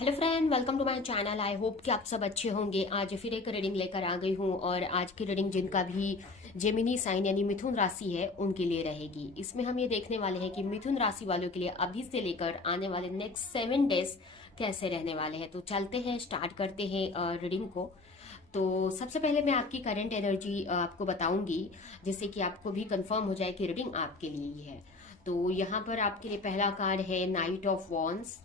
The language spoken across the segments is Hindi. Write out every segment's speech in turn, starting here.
Hello friend, welcome to my channel. I hope कि आप सब अच्छे होंगे। आज फिर एक रीडिंग लेकर आ गई हूँ और आज की रीडिंग जिनका भी जेमिनी साइन यानी मिथुन राशि है उनके लिए रहेगी। इसमें हम ये देखने वाले हैं कि मिथुन राशि वालों के लिए अभी से लेकर आने वाले नेक्स्ट 7 डेज कैसे रहने वाले हैं। तो चलते हैं, स्टार्ट करते हैं रीडिंग को। तो सबसे पहले मैं आपकी करंट एनर्जी आपको बताऊंगी, जिससे कि आपको भी कंफर्म हो जाए कि रीडिंग आपके लिए ही है। तो यहाँ पर आपके लिए पहला कार्ड है night of wands,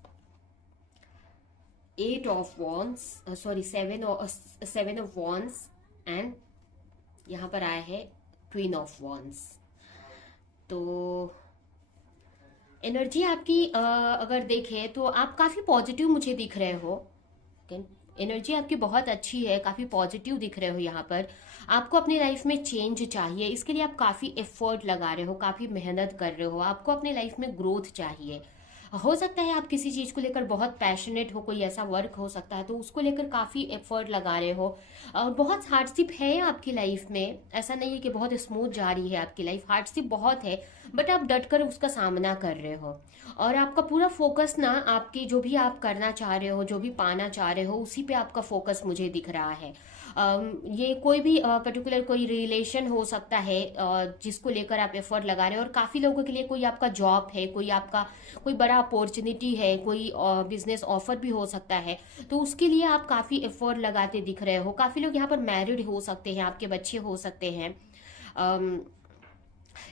8 of wands, sorry seven of wands, and यहाँ पर आया है क्वीन ऑफ वॉन्स। तो एनर्जी आपकी अगर देखें तो आप काफी पॉजिटिव मुझे दिख रहे हो। एनर्जी आपकी बहुत अच्छी है, काफी पॉजिटिव दिख रहे हो। यहाँ पर आपको अपनी लाइफ में चेंज चाहिए, इसके लिए आप काफी एफर्ट लगा रहे हो, काफी मेहनत कर रहे हो। आपको अपनी लाइफ में ग्रोथ चाहिए। हो सकता है आप किसी चीज को लेकर बहुत पैशनेट हो, कोई ऐसा वर्क हो सकता है तो उसको लेकर काफी एफर्ट लगा रहे हो। और बहुत हार्डशिप है आपकी लाइफ में, ऐसा नहीं है कि बहुत स्मूथ जा रही है आपकी लाइफ, हार्डशिप बहुत है, बट आप डट कर उसका सामना कर रहे हो। और आपका पूरा फोकस ना आपकी जो भी आप करना चाह रहे हो, जो भी पाना चाह रहे हो, उसी पे आपका फोकस मुझे दिख रहा है। ये कोई भी पर्टिकुलर कोई रिलेशन हो सकता है जिसको लेकर आप एफर्ट लगा रहे हो। और काफी लोगों के लिए कोई आपका जॉब है, कोई आपका कोई बड़ा अपॉर्चुनिटी है, कोई बिजनेस ऑफर भी हो सकता है, तो उसके लिए आप काफी एफर्ट लगाते दिख रहे हो। काफी लोग यहाँ पर मैरिड हो सकते हैं, आपके बच्चे हो सकते हैं। अम,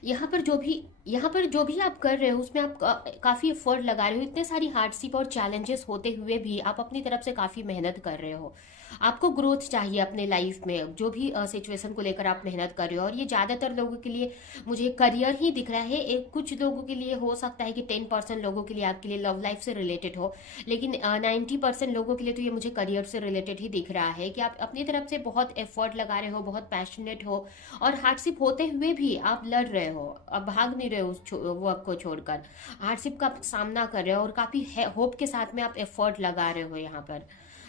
यहाँ पर जो भी आप कर रहे हो उसमें आप काफी एफर्ट लगा रहे हो। इतने सारी हार्डशिप और चैलेंजेस होते हुए भी आप अपनी तरफ से काफी मेहनत कर रहे हो। आपको ग्रोथ चाहिए अपने लाइफ में, जो भी सिचुएशन को लेकर आप मेहनत कर रहे हो। और ये ज्यादातर लोगों के लिए मुझे करियर ही दिख रहा है। एक कुछ लोगों के लिए हो सकता है कि 10% लोगों के लिए आपके लिए लव लाइफ से रिलेटेड हो, लेकिन 90% लोगों के लिए तो ये मुझे करियर से रिलेटेड ही दिख रहा है कि आप अपनी तरफ से बहुत एफर्ट लगा रहे हो, बहुत पैशनेट हो। और हार्डशिप होते हुए भी आप लड़ रहे हो, अब भाग नहीं रहे हो उस वर्क को छोड़कर। हार्डशिप का सामना कर रहे हो और काफी होप के साथ में आप एफर्ट लगा रहे हो। यहाँ पर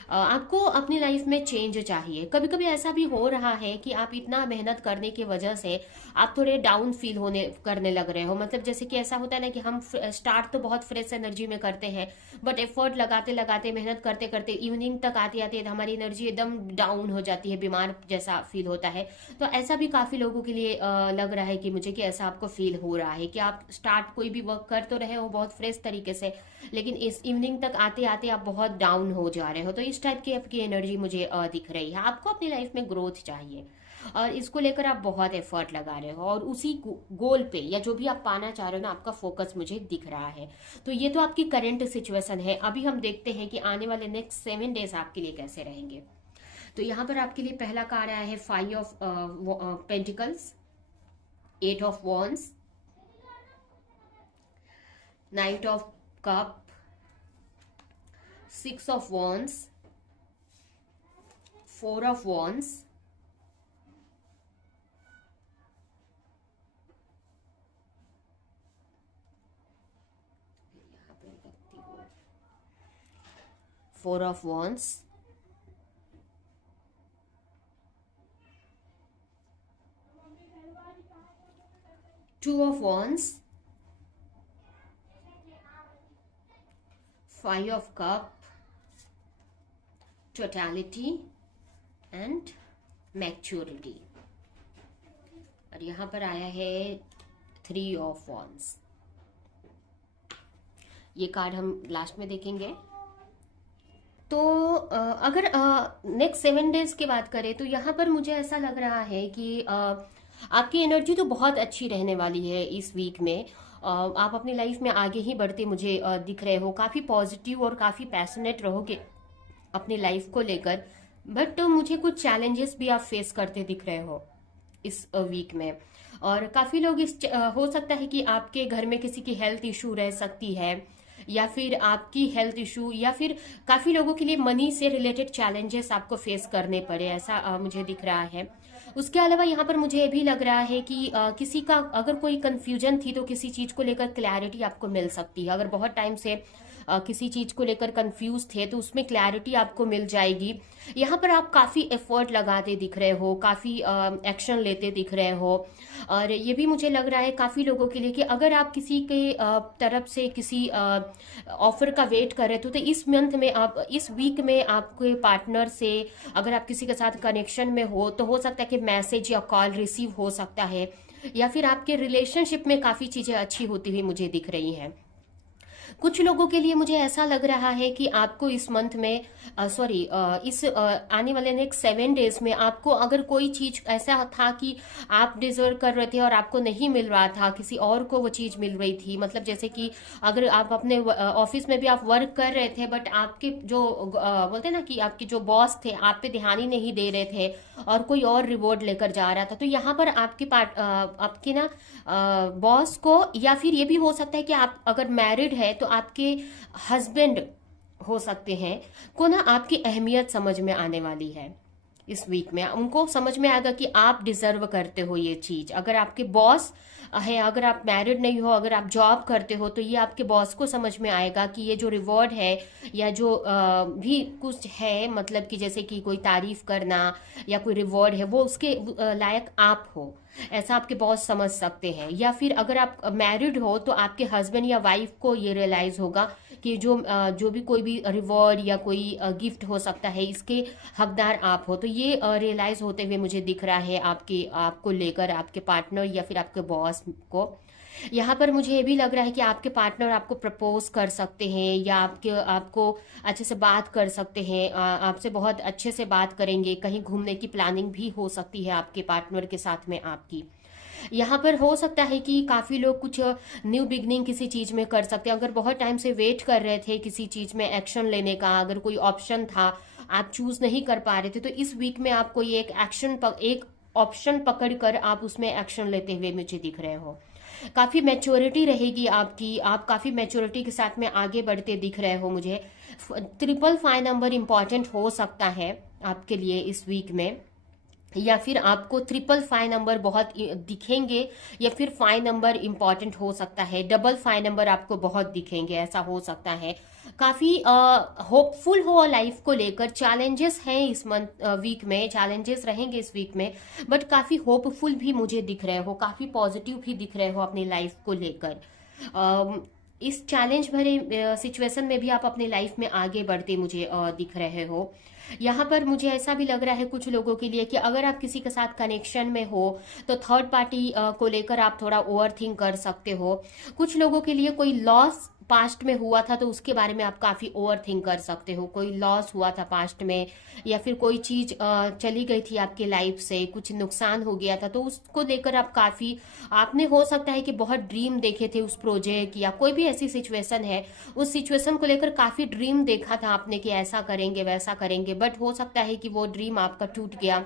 आपको अपनी लाइफ में चेंज चाहिए। कभी कभी ऐसा भी हो रहा है कि आप इतना मेहनत करने की वजह से आप थोड़े डाउन फील होने करने लग रहे हो। मतलब जैसे कि ऐसा होता है ना कि हम स्टार्ट तो बहुत फ्रेश एनर्जी में करते हैं, बट एफर्ट लगाते लगाते, मेहनत करते करते इवनिंग तक आते आते हमारी एनर्जी एकदम डाउन हो जाती है, बीमार जैसा फील होता है। तो ऐसा भी काफी लोगों के लिए लग रहा है कि मुझे कि ऐसा आपको फील हो रहा है कि आप स्टार्ट कोई भी वर्क कर तो रहे हो बहुत फ्रेश तरीके से, लेकिन इस इवनिंग तक आते आते आप बहुत डाउन हो जा रहे हो। तो इस टाइप की आपकी एनर्जी मुझे दिख रही है। आपको अपनी लाइफ में ग्रोथ चाहिए और इसको लेकर आप बहुत एफर्ट लगा रहे हो, और उसी गोल पे या जो भी आप पाना चाह रहे हो ना, आपका फोकस मुझे दिख रहा है। तो ये तो आपकी करंट सिचुएशन है। अभी हम देखते हैं कि आने वाले नेक्स्ट 7 डेज आपके लिए कैसे रहेंगे। तो यहाँ पर आपके लिए पहला कार्ड आया है 5 of pentacles, 8 of wands, night of cup, 6 of wands, 4 of wands, four of wands, 2 of wands, 5 of cup, totality and maturity. और यहाँ पर आया है 3 ऑफ वॉन्स। ये कार्ड हम लास्ट में देखेंगे। तो अगर नेक्स्ट 7 डेज की बात करें तो यहाँ पर मुझे ऐसा लग रहा है कि आपकी एनर्जी तो बहुत अच्छी रहने वाली है इस वीक में। आप अपनी लाइफ में आगे ही बढ़ते मुझे दिख रहे हो, काफी पॉजिटिव और काफी पैशनेट रहोगे अपनी लाइफ को लेकर। बट मुझे कुछ चैलेंजेस भी आप फेस करते दिख रहे हो इस वीक में। और काफी लोग हो सकता है कि आपके घर में किसी की हेल्थ इशू रह सकती है, या फिर आपकी हेल्थ इशू, या फिर काफी लोगों के लिए मनी से रिलेटेड चैलेंजेस आपको फेस करने पड़े, ऐसा मुझे दिख रहा है। उसके अलावा यहाँ पर मुझे ये भी लग रहा है कि किसी का अगर कोई कंफ्यूजन थी तो किसी चीज को लेकर क्लैरिटी आपको मिल सकती है। अगर बहुत टाइम से किसी चीज को लेकर कंफ्यूज थे तो उसमें क्लैरिटी आपको मिल जाएगी। यहाँ पर आप काफी एफर्ट लगाते दिख रहे हो, काफी एक्शन लेते दिख रहे हो। और ये भी मुझे लग रहा है काफी लोगों के लिए कि अगर आप किसी के तरफ से किसी ऑफर का वेट कर रहे तो इस मंथ में, आप इस वीक में आपके पार्टनर से अगर आप किसी के साथ कनेक्शन में हो तो हो सकता है कि मैसेज या कॉल रिसीव हो सकता है, या फिर आपके रिलेशनशिप में काफी चीजें अच्छी होती हुई मुझे दिख रही हैं। कुछ लोगों के लिए मुझे ऐसा लग रहा है कि आपको इस मंथ में सॉरी इस आने वाले नेक्स्ट 7 डेज में आपको अगर कोई चीज ऐसा था कि आप डिजर्व कर रहे थे और आपको नहीं मिल रहा था, किसी और को वो चीज मिल रही थी। मतलब जैसे कि अगर आप अपने ऑफिस में भी आप वर्क कर रहे थे बट आपके जो बोलते हैं ना कि आपके जो बॉस थे आप पे ध्यान ही नहीं दे रहे थे और कोई और रिवॉर्ड लेकर जा रहा था, तो यहाँ पर आपके ना बॉस को, या फिर ये भी हो सकता है कि आप अगर मैरिड है तो आपके हस्बैंड हो सकते हैं को ना आपकी अहमियत समझ में आने वाली है। इस वीक में उनको समझ में आएगा कि आप डिजर्व करते हो ये चीज। अगर आपके बॉस है, अगर आप मैरिड नहीं हो, अगर आप जॉब करते हो तो ये आपके बॉस को समझ में आएगा कि ये जो रिवॉर्ड है या जो भी कुछ है, मतलब कि जैसे कि कोई तारीफ करना या कोई रिवॉर्ड है, वो उसके लायक आप हो, ऐसा आपके बॉस समझ सकते हैं। या फिर अगर आप मैरिड हो तो आपके हस्बैंड या वाइफ को ये रियलाइज होगा कि जो भी कोई भी रिवॉर्ड या कोई गिफ्ट हो सकता है इसके हकदार आप हो। तो ये रियलाइज होते हुए मुझे दिख रहा है आपको लेकर आपके पार्टनर या फिर आपके बॉस को। यहाँ पर मुझे ये भी लग रहा है कि आपके पार्टनर आपको प्रपोज कर सकते हैं या आपको अच्छे से बात कर सकते हैं, आपसे बहुत अच्छे से बात करेंगे। कहीं घूमने की प्लानिंग भी हो सकती है आपके पार्टनर के साथ में आपकी। यहाँ पर हो सकता है कि काफी लोग कुछ न्यू बिगनिंग किसी चीज में कर सकते हैं। अगर बहुत टाइम से वेट कर रहे थे किसी चीज में एक्शन लेने का, अगर कोई ऑप्शन था आप चूज नहीं कर पा रहे थे, तो इस वीक में आपको ये एक ऑप्शन पकड़कर आप उसमें एक्शन लेते हुए मुझे दिख रहे हो। काफी मैच्योरिटी रहेगी आपकी, आप काफी मैच्योरिटी के साथ में आगे बढ़ते दिख रहे हो मुझे। 555 नंबर इंपॉर्टेंट हो सकता है आपके लिए इस वीक में, या फिर आपको 555 नंबर बहुत दिखेंगे, या फिर 5 नंबर इंपॉर्टेंट हो सकता है। 555 नंबर आपको बहुत दिखेंगे, ऐसा हो सकता है। काफी होपफुल हो लाइफ को लेकर। चैलेंजेस हैं इस मंथ वीक में, चैलेंजेस रहेंगे इस वीक में, बट काफी होपफुल भी मुझे दिख रहे हो, काफी पॉजिटिव भी दिख रहे हो अपनी लाइफ को लेकर। इस चैलेंज भरे सिचुएशन में भी आप अपनी लाइफ में आगे बढ़ते मुझे दिख रहे हो। यहाँ पर मुझे ऐसा भी लग रहा है कुछ लोगों के लिए कि अगर आप किसी के साथ कनेक्शन में हो तो थर्ड पार्टी को लेकर आप थोड़ा ओवर थिंक कर सकते हो। कुछ लोगों के लिए कोई लॉस पास्ट में हुआ था तो उसके बारे में आप काफी ओवर थिंक कर सकते हो। कोई लॉस हुआ था पास्ट में, या फिर कोई चीज चली गई थी आपके लाइफ से, कुछ नुकसान हो गया था, तो उसको लेकर आप काफी, आपने हो सकता है कि बहुत ड्रीम देखे थे उस प्रोजेक्ट या कोई भी ऐसी सिचुएशन है, उस सिचुएशन को लेकर काफी ड्रीम देखा था आपने कि ऐसा करेंगे वैसा करेंगे, बट हो सकता है कि वो ड्रीम आपका टूट गया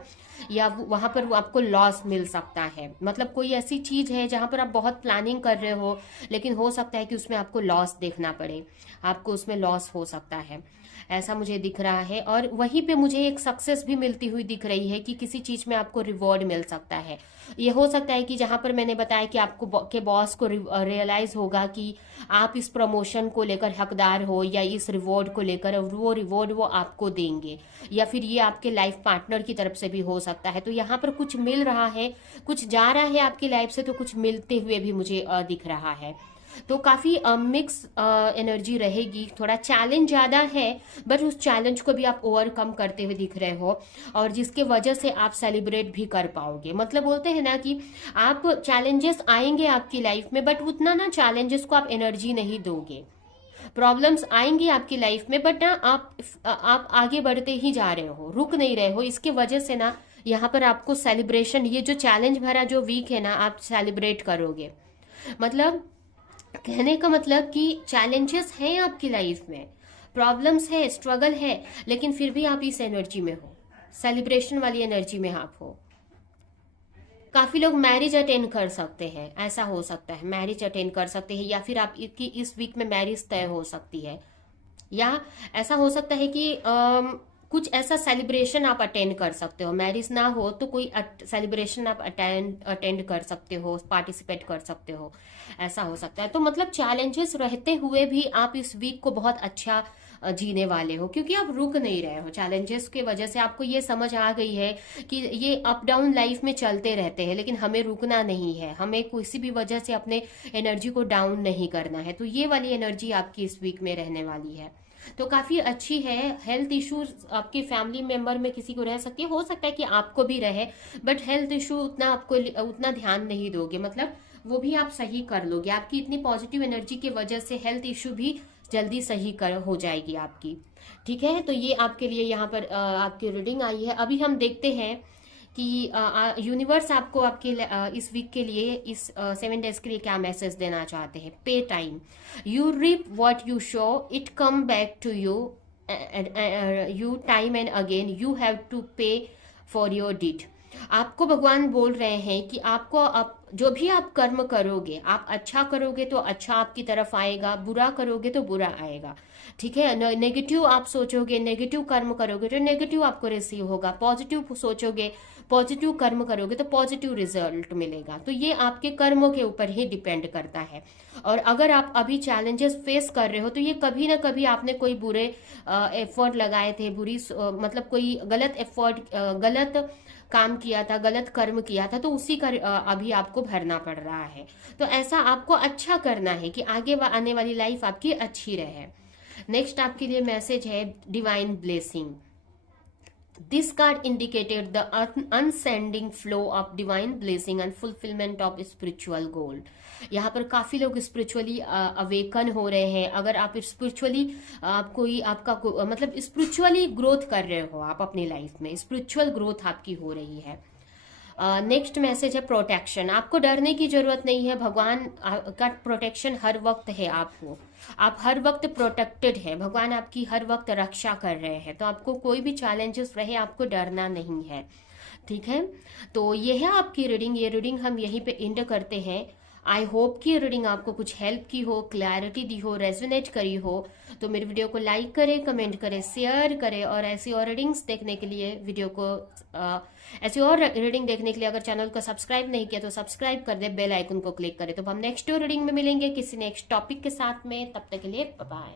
या वहां पर आपको लॉस मिल सकता है। मतलब कोई ऐसी चीज है जहां पर आप बहुत प्लानिंग कर रहे हो लेकिन हो सकता है कि उसमें आपको लॉस देखना पड़े, आपको उसमें लॉस हो सकता है, ऐसा मुझे दिख रहा है। और वहीं पे मुझे एक सक्सेस भी मिलती हुई दिख रही है कि किसी चीज में आपको रिवॉर्ड मिल सकता है। ये हो सकता है कि जहां पर मैंने बताया कि आपको के बॉस को रियलाइज होगा कि आप इस प्रमोशन को लेकर हकदार हो या इस रिवॉर्ड को लेकर, और वो रिवॉर्ड वो आपको देंगे, या फिर ये आपके लाइफ पार्टनर की तरफ से भी हो सकता है। तो यहाँ पर कुछ मिल रहा है, कुछ जा रहा है आपकी लाइफ से, तो कुछ मिलते हुए भी मुझे दिख रहा है। तो काफी मिक्स एनर्जी रहेगी, थोड़ा चैलेंज ज्यादा है बट उस चैलेंज को भी आप ओवरकम करते हुए दिख रहे हो, और जिसके वजह से आप सेलिब्रेट भी कर पाओगे। मतलब बोलते हैं ना कि आप चैलेंजेस आएंगे आपकी लाइफ में बट उतना ना चैलेंजेस को आप एनर्जी नहीं दोगे। प्रॉब्लम्स आएंगी आपकी लाइफ में बट ना आप आगे बढ़ते ही जा रहे हो, रुक नहीं रहे हो। इसके वजह से ना यहाँ पर आपको सेलिब्रेशन, ये जो चैलेंज भरा जो वीक है ना, आप सेलिब्रेट करोगे। मतलब कहने का मतलब कि चैलेंजेस हैं आपकी लाइफ में, प्रॉब्लम्स है, स्ट्रगल है, लेकिन फिर भी आप इस एनर्जी में हो, सेलिब्रेशन वाली एनर्जी में आप हो। काफी लोग मैरिज अटेंड कर सकते हैं, ऐसा हो सकता है मैरिज अटेंड कर सकते हैं, या फिर आप की इस वीक में मैरिज तय हो सकती है, या ऐसा हो सकता है कि कुछ ऐसा सेलिब्रेशन आप अटेंड कर सकते हो, मैरिज ना हो तो कोई सेलिब्रेशन आप अटेंड कर सकते हो, पार्टिसिपेट कर सकते हो, ऐसा हो सकता है। तो मतलब चैलेंजेस रहते हुए भी आप इस वीक को बहुत अच्छा जीने वाले हो, क्योंकि आप रुक नहीं रहे हो। चैलेंजेस की वजह से आपको ये समझ आ गई है कि ये अप डाउन लाइफ में चलते रहते हैं, लेकिन हमें रुकना नहीं है, हमें किसी भी वजह से अपने एनर्जी को डाउन नहीं करना है। तो ये वाली एनर्जी आपकी इस वीक में रहने वाली है, तो काफी अच्छी है। हेल्थ इश्यूज आपके फैमिली मेंबर में किसी को रह सकती है, हो सकता है कि आपको भी रहे, बट हेल्थ इशू उतना आपको उतना ध्यान नहीं दोगे, मतलब वो भी आप सही कर लोगे। आपकी इतनी पॉजिटिव एनर्जी की वजह से हेल्थ इशू भी जल्दी सही कर हो जाएगी आपकी। ठीक है, तो ये आपके लिए यहाँ पर आपकी रीडिंग आई है। अभी हम देखते हैं कि यूनिवर्स आपको आपके इस वीक के लिए, इस 7 डेज के लिए क्या मैसेज देना चाहते हैं। Pay time, you reap what you show, it come back to you, you time and again, you have to pay for your did. आपको भगवान बोल रहे हैं कि आपको जो भी आप कर्म करोगे, आप अच्छा करोगे तो अच्छा आपकी तरफ आएगा, बुरा करोगे तो बुरा आएगा। ठीक है, नेगेटिव आप सोचोगे, नेगेटिव कर्म करोगे तो नेगेटिव आपको रिसीव होगा, पॉजिटिव सोचोगे, पॉजिटिव कर्म करोगे तो पॉजिटिव रिजल्ट मिलेगा। तो ये आपके कर्मों के ऊपर ही डिपेंड करता है। और अगर आप अभी चैलेंजेस फेस कर रहे हो तो ये कभी ना कभी आपने कोई बुरे एफर्ट लगाए थे, मतलब कोई गलत एफर्ट, गलत काम किया था, गलत कर्म किया था, तो उसी का अभी आपको भरना पड़ रहा है। तो ऐसा आपको अच्छा करना है कि आगे आने वाली लाइफ आपकी अच्छी रहे। नेक्स्ट आपके लिए मैसेज है divine blessing. This card indicated the unsending flow of divine blessing and fulfillment of spiritual goal. यहाँ पर काफी लोग स्पिरिचुअली अवेकन हो रहे हैं। अगर आप स्पिरिचुअली मतलब स्पिरिचुअली ग्रोथ कर रहे हो, आप अपनी लाइफ में स्पिरिचुअल ग्रोथ आपकी हो रही है। नेक्स्ट मैसेज है प्रोटेक्शन। आपको डरने की जरूरत नहीं है, भगवान का प्रोटेक्शन हर वक्त है आपको, आप हर वक्त प्रोटेक्टेड है, भगवान आपकी हर वक्त रक्षा कर रहे हैं। तो आपको कोई भी चैलेंजेस रहे, आपको डरना नहीं है। ठीक है, तो ये है आपकी रीडिंग। ये रीडिंग हम यहीं पे एंड करते हैं। आई होप कि ये रीडिंग आपको कुछ हेल्प की हो, क्लैरिटी दी हो, रेजोनेट करी हो। तो मेरे वीडियो को लाइक करें, कमेंट करें, शेयर करें, और ऐसी और रीडिंग्स देखने के लिए ऐसी और रीडिंग देखने के लिए अगर चैनल को सब्सक्राइब नहीं किया तो सब्सक्राइब कर दे, बेल आइकन को क्लिक करें। तो हम नेक्स्ट रीडिंग में मिलेंगे किसी नेक्स्ट टॉपिक के साथ में, तब तक के लिए बाय बाय।